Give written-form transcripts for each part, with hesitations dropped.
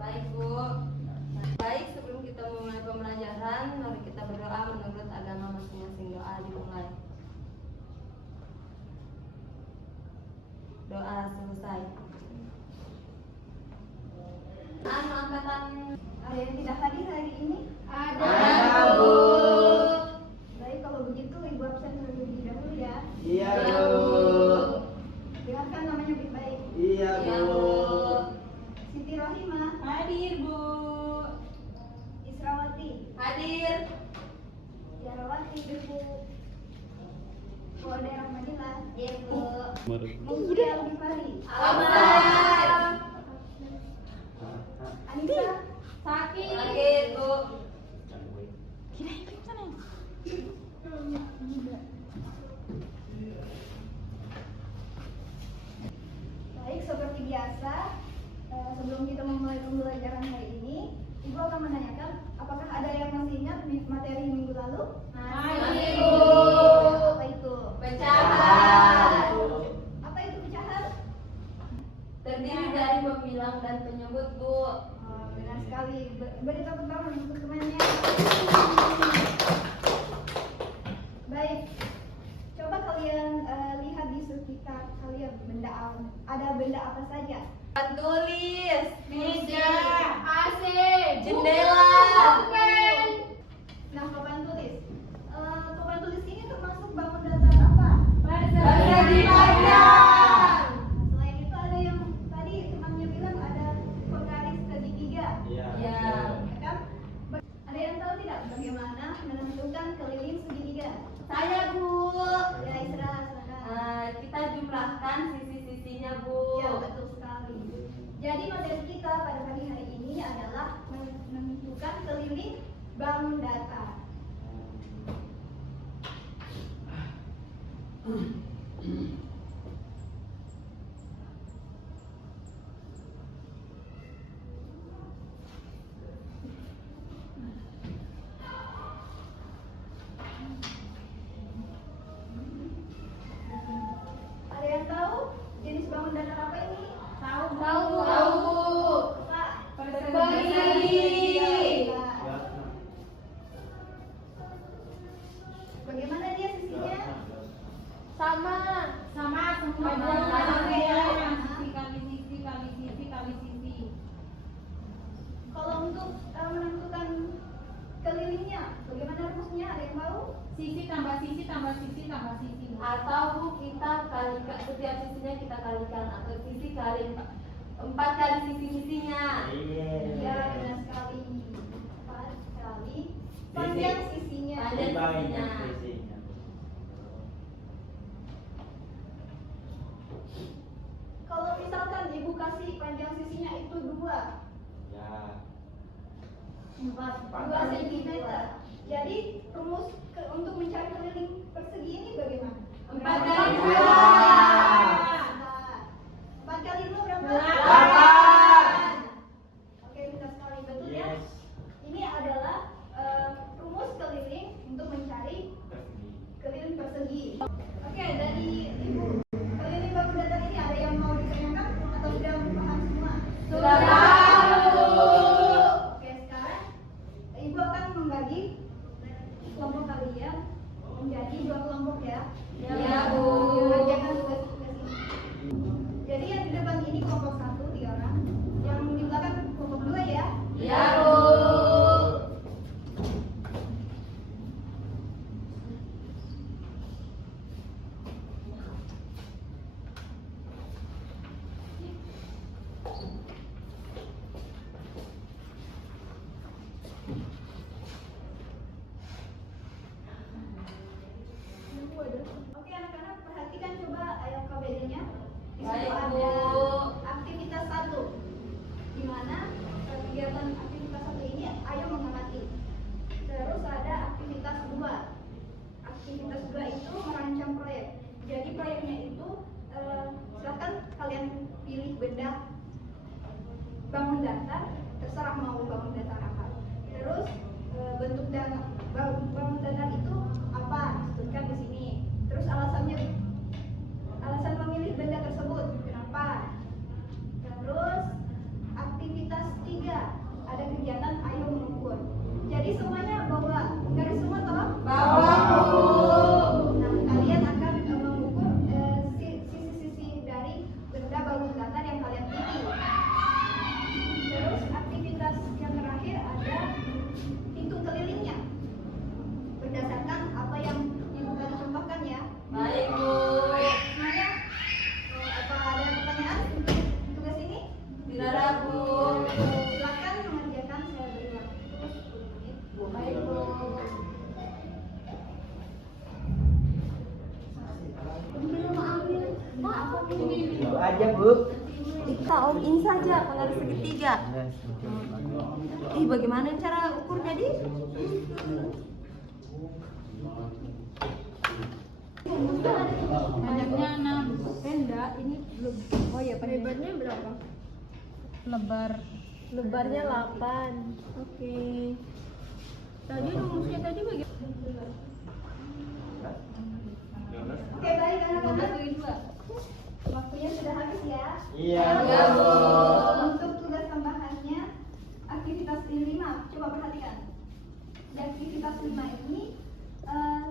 Baik Bu. Baik, sebelum kita memulai pembelajaran, mari kita berdoa menurut agama masing-masing. Doa dimulai. Doa selesai. Angkatan Ada yang tidak hadir hari ini? ada Bu. Baik, kalau begitu Ibu absen terlebih dahulu ya. Iya, Iya, Bu. Dengarkan namanya baik-baik. Iya, Iya Bu. Bu. Siti Rohimah, Hadir Bu. Israwati, Hadir. Yarawati, Ibu. Wada Rahmanillah, Iya Bu. Mungkin Al-Ghifari, Abad. Anissa, Sakit. Sakit Bu. Baik, seperti biasa, sebelum kita memulai pembelajaran hari ini, Ibu akan menanyakan apakah ada yang masih ingat materi minggu lalu? Masih, Bu. Apa itu? Pecahan. Apa itu pecahan? Terdiri dari pembilang dan penyebut Bu. Oh, benar sekali. Beri tepuk tangan untuk temannya. Baik, coba kalian lihat di sekitar kalian ada benda apa saja? Papan tulis, Meja, AC, jendela. Nah, papan tulis. Papan tulis ini termasuk bangun datar apa? Persegi panjang. Selain itu ada yang tadi temannya bilang ada penggaris segitiga. Iya. Iya. Ya kan? Ada yang tahu tidak bagaimana menentukan keliling segitiga? Saya Bu. Ya, Isra, silakan. Kita jumlahkan sisi-sisinya Bu. Ya, betul sekali. Jadi materi kita pada pagi hari ini adalah menentukan keliling bangun datar. Ada yang tahu jenis bangun datar apa ini? tahu Tahu Bu. Pak, Persegi. Ya. Bagaimana dia sisinya? Sama. sama semua Sama. sisi kali sisi kali sisi kali sisi. Kalau untuk menentukan kelilingnya, bagaimana rumusnya? Ada yang tahu? Sisi tambah sisi tambah sisi tambah sisi. Atau Bu, kita kalikan setiap sisinya kita kalikan, atau sisi kali 4 kali sisi-sisinya. Ya, benar sekali. 4 kali panjang sisinya. Panjang. Banyak sisinya. Kalau misalkan Ibu kasih panjang sisinya itu 2 Ya. 2 cm. Jadi rumus untuk mencari keliling persegi ini bagaimana? 4 kali 2. 4 kali 2 berapa? 8. Oke, benar sekali. Betul ya? Yes. Ini adalah rumus keliling untuk mencari keliling persegi. Oke, dari Ibu, keliling bangun datar ini ada yang mau ditanyakan atau sudah paham semua? Sudah tahu. Oke, sekarang Ibu akan membagi kelompok kalian menjadi 2 kelompok ya. Ya, Bu. Jangan tugas-tugas ini. Jadi yang di depan ini kelompok 1, 3 orang. Yang di belakang kelompok 2 ya. Ya Bu. Oke anak-anak, perhatikan coba KBD-nya. Di situ Baik, ada Bu. aktivitas 1, di mana kegiatan aktivitas 1 ini ayo mengamati. Terus ada aktivitas 2. Aktivitas 2 itu merancang proyek. Jadi proyeknya itu silakan kalian pilih benda bangun datar, terserah mau bangun datar apa. Terus bentuk bangun datar itu apa? Sebutkan di sini. Terus alasan memilih benda tersebut kenapa? Terus aktivitas 3 Om, ini saja penggaris segitiga. Bagaimana cara ukurnya di? Panjangnya 6, Enggak, ini belum. Oh ya, lebarnya berapa? lebarnya 8. Oke. Tadi rumusnya tadi bagaimana? Oke, baik anak-anak. Waktunya sudah habis ya. Iya. Untuk tugas tambahannya, aktivitas 5. Coba perhatikan. Di aktivitas 5 ini,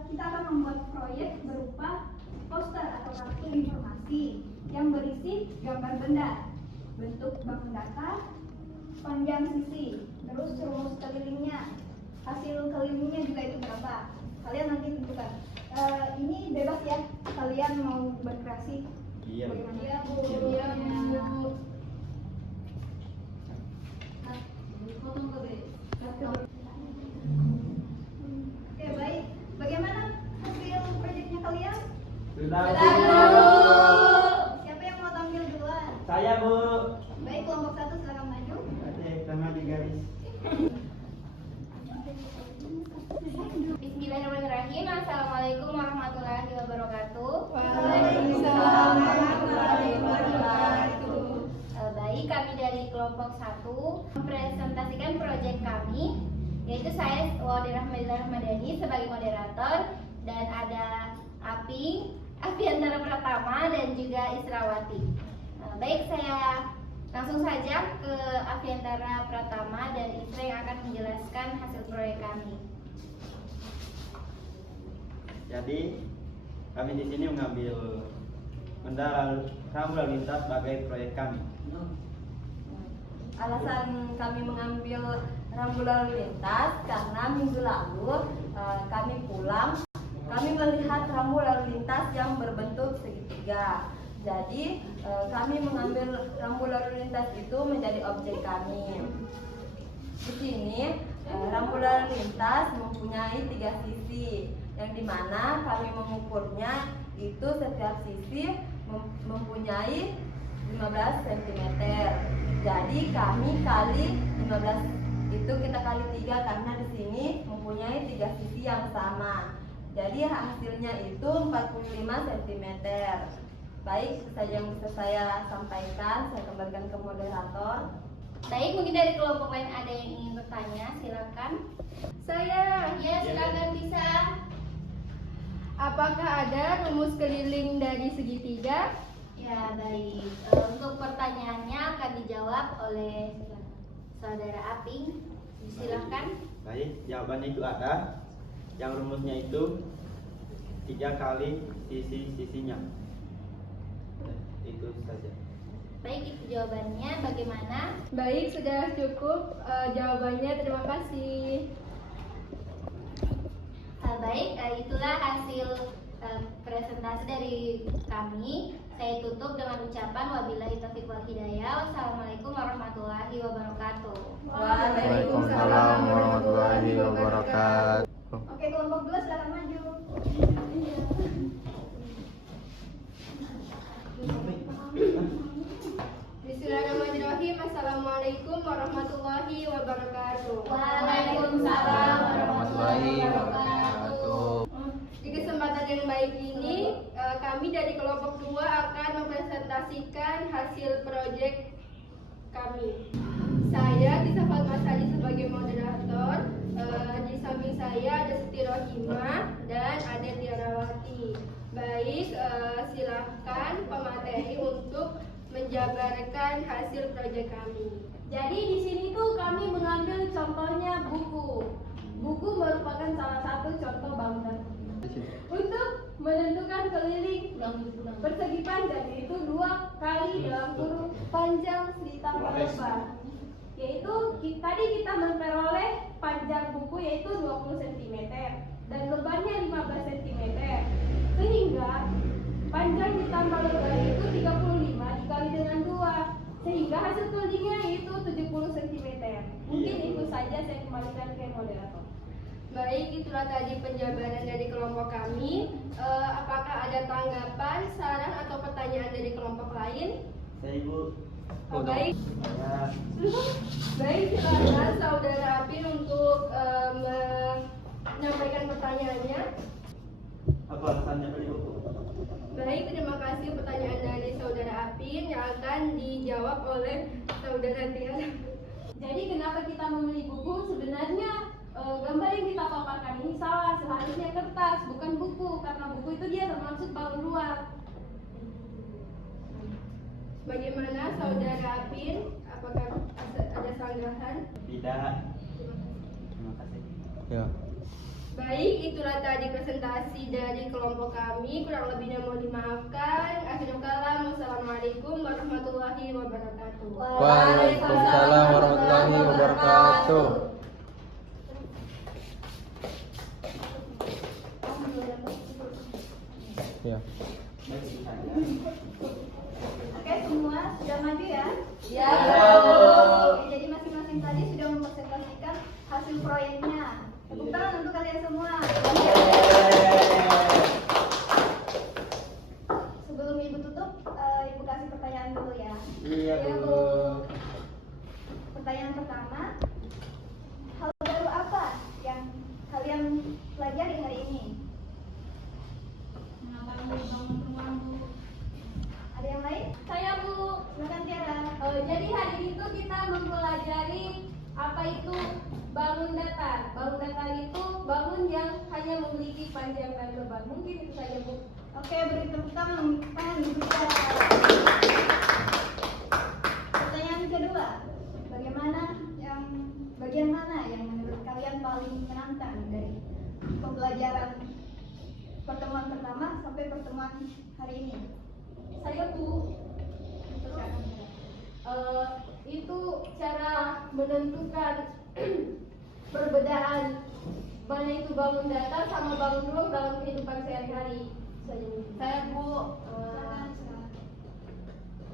kita akan membuat proyek berupa poster atau kartu informasi yang berisi gambar benda, bentuk bangun datar, panjang sisi, terus rumus kelilingnya, hasil kelilingnya juga itu berapa. Kalian nanti tentukan. Ini bebas ya, kalian mau berkreasi. Iya. Bagaimana? Iya, Bu. Iya, Bu. Oke, baik. Bagaimana hasil proyeknya kalian? Sudah. Siapa yang mau tampil duluan? Saya, Bu. Baik, kelompok 1 silakan maju. Oke, sama di garis. Bismillahirrahmanirrahim. Assalamualaikum warahmatullahi wabarakatuh. Waalaikumsalam warahmatullahi wabarakatuh. Baik, kami dari kelompok 1 mempresentasikan proyek kami, yaitu saya Wadi Rahmadani sebagai moderator, dan ada Apiantara Pratama dan juga Israwati. Baik, saya langsung saja ke Apiantara Pratama dan Isra yang akan menjelaskan hasil proyek kami. Jadi kami di sini mengambil benda rambu lalu lintas sebagai proyek kami. Alasan kami mengambil rambu lalu lintas karena minggu lalu kami pulang, kami melihat rambu lalu lintas yang berbentuk segitiga. Jadi kami mengambil rambu lalu lintas itu menjadi objek kami. Di sini rambu lalu lintas mempunyai 3 sisi, yang dimana kami mengukurnya itu setiap sisi mempunyai 15 cm. Jadi kami kali 15 itu kita kali 3 karena di sini mempunyai 3 sisi yang sama. Jadi hasilnya itu 45 cm. Baik, itu saja yang bisa saya sampaikan. Saya kembalikan ke moderator. Baik, mungkin dari kelompok lain ada yang ingin bertanya, silakan. Saya, Ya, silakan bisa. apakah ada rumus keliling dari segitiga? Ya, baik. Untuk pertanyaannya akan dijawab oleh saudara Aping. Silakan. Baik, jawabannya itu ada. Yang rumusnya itu 3 kali sisi-sisinya. Itu saja. Baik, itu jawabannya. Bagaimana? Baik, sudah cukup jawabannya. Terima kasih. Baik, itulah hasil presentasi dari kami. Saya tutup dengan ucapan wabillahi taufiq wal hidayah. Wassalamualaikum warahmatullahi wabarakatuh. Waalaikumsalam warahmatullahi wabarakatuh. Oke, kelompok 2 silakan maju. Bismillahirrahmanirrahim. Assalamualaikum warahmatullahi wabarakatuh. Waalaikumsalam warahmatullahi wabarakatuh. Di kesempatan yang baik ini, kami dari kelompok 2 akan mempresentasikan hasil proyek kami. Saya Tisa Fatmasari sebagai moderator. Di samping saya ada Siti Rohimah dan ada Tiarawati. Baik, silahkan pemateri untuk menjabarkan hasil proyek kami. Jadi di sini tuh kami mengambil contohnya buku. Buku merupakan salah satu contoh bangunan. Untuk menentukan keliling persegi panjang, yaitu 2 kali dalam kurung panjang ditambah lebar. Yaitu tadi kita memperoleh panjang buku yaitu 20 cm dan lebarnya 15 cm. Sehingga panjang ditambah lebar itu 35 dikali dengan 2, sehingga hasil kelilingnya itu 70 cm. Mungkin itu saja, saya kembalikan ke moderator. Baik, itulah tadi penjabaran dari kelompok kami. Apakah ada tanggapan, saran, atau pertanyaan dari kelompok lain? Saya Ibu Baik. Ya. Baik, silakan Saudara Apin untuk menyampaikan pertanyaannya. Apa alasannya tadi, Bu? Baik, terima kasih pertanyaan dari Saudara Apin yang akan dijawab oleh Saudara Tiara. Jadi kenapa kita memilih buku? Sebenarnya gambar yang kita paparkan ini salah, seharusnya kertas bukan buku, karena buku itu dia termasuk balon luar. Bagaimana Saudara Apin? Apakah ada sanggahan? Tidak. Terima kasih. Ya. Baik, itulah tadi presentasi dari kelompok kami. Kurang lebihnya mohon dimaafkan. Akhirul kalam, wassalamualaikum warahmatullahi wabarakatuh. Waalaikumsalam warahmatullahi wabarakatuh. Ya. Baik, itu saja. Oke, semua sudah maju ya? Ya. Oke, jadi masing-masing tadi sudah mempresentasikan hasil proyeknya. Tepuk tangan untuk kalian semua. Sebelum Ibu tutup, Ibu kasih pertanyaan dulu ya. Iya, Bu. Pertanyaan pertama, hal baru apa yang kalian pelajari hari ini? Ada yang lain? Saya Bu. Silakan Tiara. Jadi hari itu kita mempelajari apa itu bangun datar. Bangun datar itu bangun yang hanya memiliki panjang dan lebar. Mungkin itu saja Bu. Oke, beri tepuk tangan Ibu Tiara. Pertanyaan kedua, bagian mana yang menurut kalian paling menantang dari pembelajaran pertemuan pertama sampai pertemuan hari ini? Saya Bu. Itu cara menentukan perbedaan mana itu bangun datar sama bangun ruang dalam kehidupan sehari-hari. Saya Bu,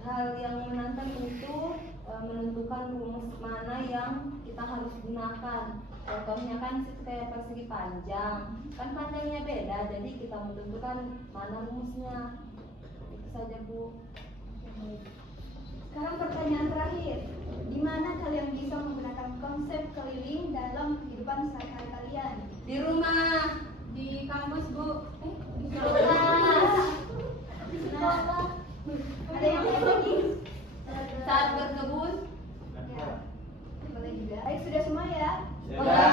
hal yang menantang itu menentukan rumus mana yang kita harus gunakan. Contohnya kan kayak persegi panjang, kan panjangnya beda, jadi kita menentukan mana rumusnya. Itu saja Bu. Sekarang pertanyaan terakhir, di mana kalian bisa menggunakan konsep keliling dalam kehidupan sehari-hari kalian? Di rumah. Di kampus Bu. Di sekolah. Nah, ada yang lain lagi? Saat berkebun. Ya, boleh juga. Baik, sudah semua ya? Sudah.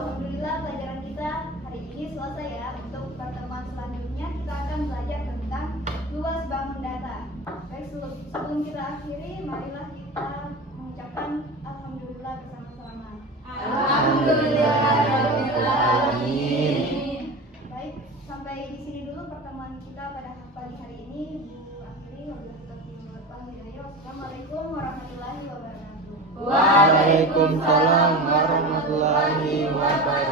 Alhamdulillah pelajaran kita hari ini selesai ya. Untuk pertemuan selanjutnya kita akan belajar tentang luas bangun data. Baik, sebelum kita akhiri, marilah kita mengucapkan Alhamdulillah bersama-sama. Alhamdulillahirrahmanirrahim. Baik, sampai di sini dulu pertemuan kita pada pagi hari ini. Bu akhiri, wassalamualaikum warahmatullahi wabarakatuh. Waalaikumsalam warahmatullahi wabarakatuh.